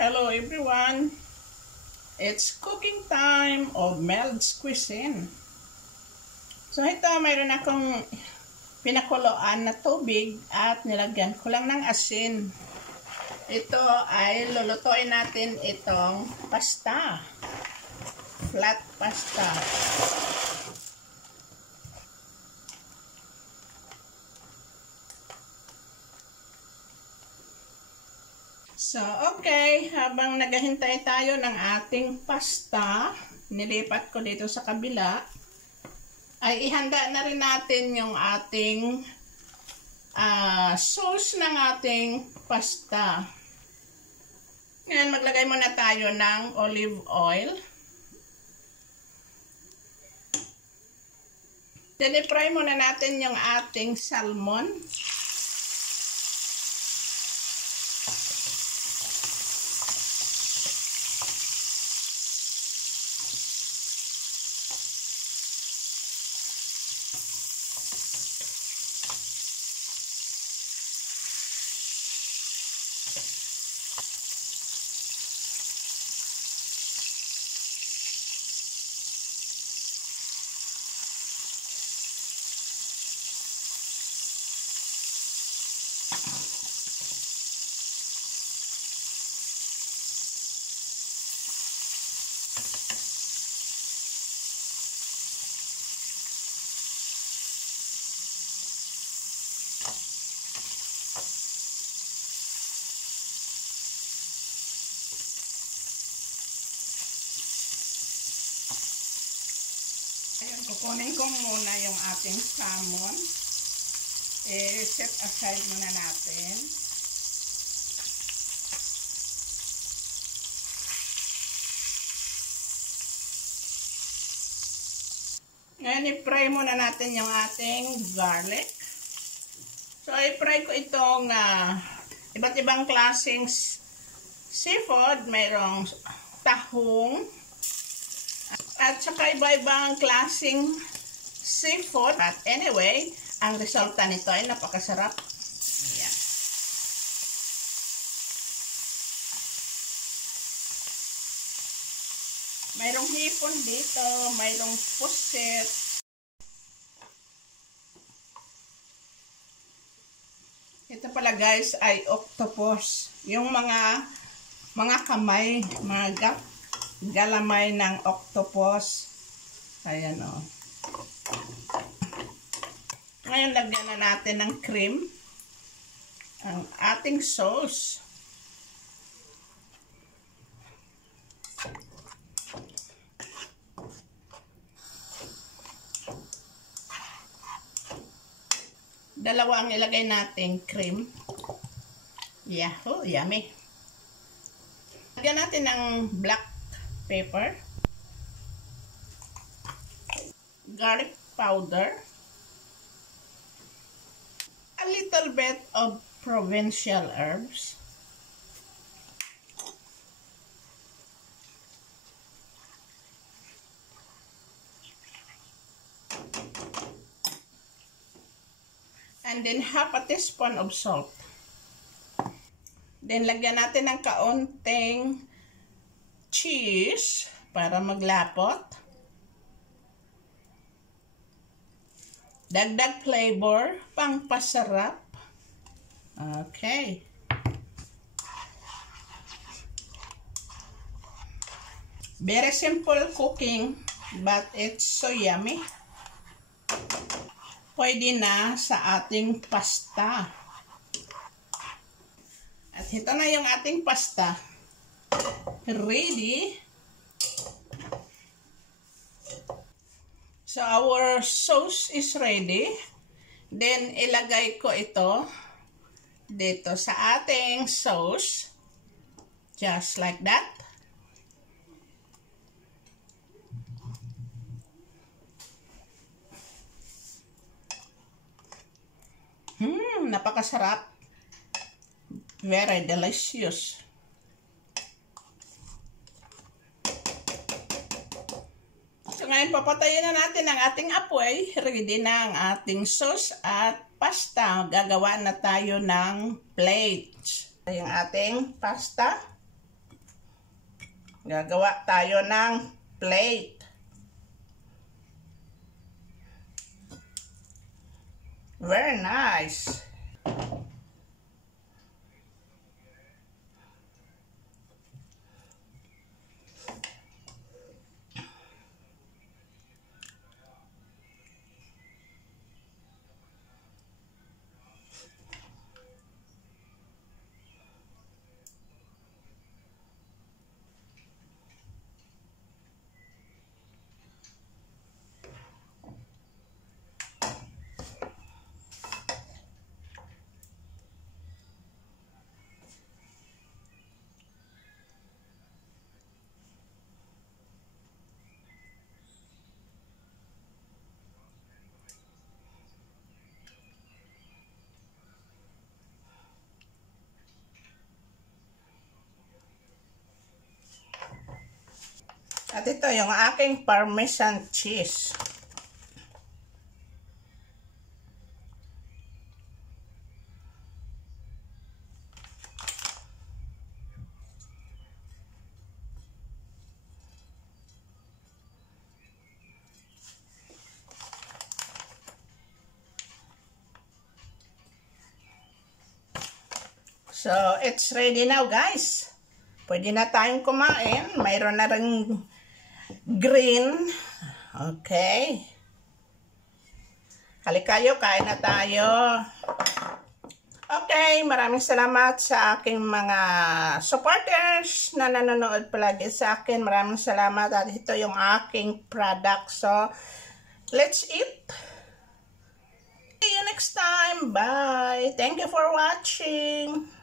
Hello everyone! It's cooking time of Mel's Cuisine. So ito, mayroon akong pinakuloan na tubig at nilagyan ko lang ng asin. Ito ay lulutuin natin itong pasta. Flat pasta. So, okay. Habang naghahintay tayo ng ating pasta, nilipat ko dito sa kabila, ay ihanda na rin natin yung ating sauce ng ating pasta. Ngayon, maglagay muna tayo ng olive oil. Then, i-fry muna natin yung ating salmon. Ayan, kukunin ko muna yung ating salmon. Set aside muna natin. Ngayon, i-fry muna natin yung ating garlic. So, i-fry ko itong iba't ibang klaseng seafood. Mayroong tahong, at saka iba-ibang klaseng seafood. But anyway, ang resulta nito ay napakasarap. Ayan. Mayroong hipon dito, mayroong pusit. Ito pala guys ay octopus. Yung mga kamay, mga galamay ng octopus. Ayan o. Ngayon, lagyan na natin ng cream ang ating sauce. Dalawa ang ilagay nating cream. Yahoo! Yummy! Lagyan natin ng black pepper, garlic powder, a little bit of provincial herbs, and then half a teaspoon of salt. Then lagyan natin ng kaunting cheese para maglapot. Dagdag flavor, pangpasarap. Okay. Very simple cooking, but it's so yummy. Pwede na sa ating pasta. At ito na yung ating pasta. Ready. So, our sauce is ready. Then, ilagay ko ito dito sa ating sauce. Just like that. Napakasarap. Very delicious. So ngayon, papatayin na natin ang ating apoy. Ready na ang ating sauce at pasta. Gagawa na tayo ng plates. Yung ating pasta. Gagawa tayo ng plate. Very nice. At ito yung aking Parmesan cheese. So, it's ready now, guys. Pwede na tayong kumain. Mayroon na rin green. Okay. Halika kayo, kain na tayo. Okay, maraming salamat sa aking mga supporters na nanonood palagi sa akin. Maraming salamat at ito yung aking product. So, let's eat. See you next time. Bye. Thank you for watching.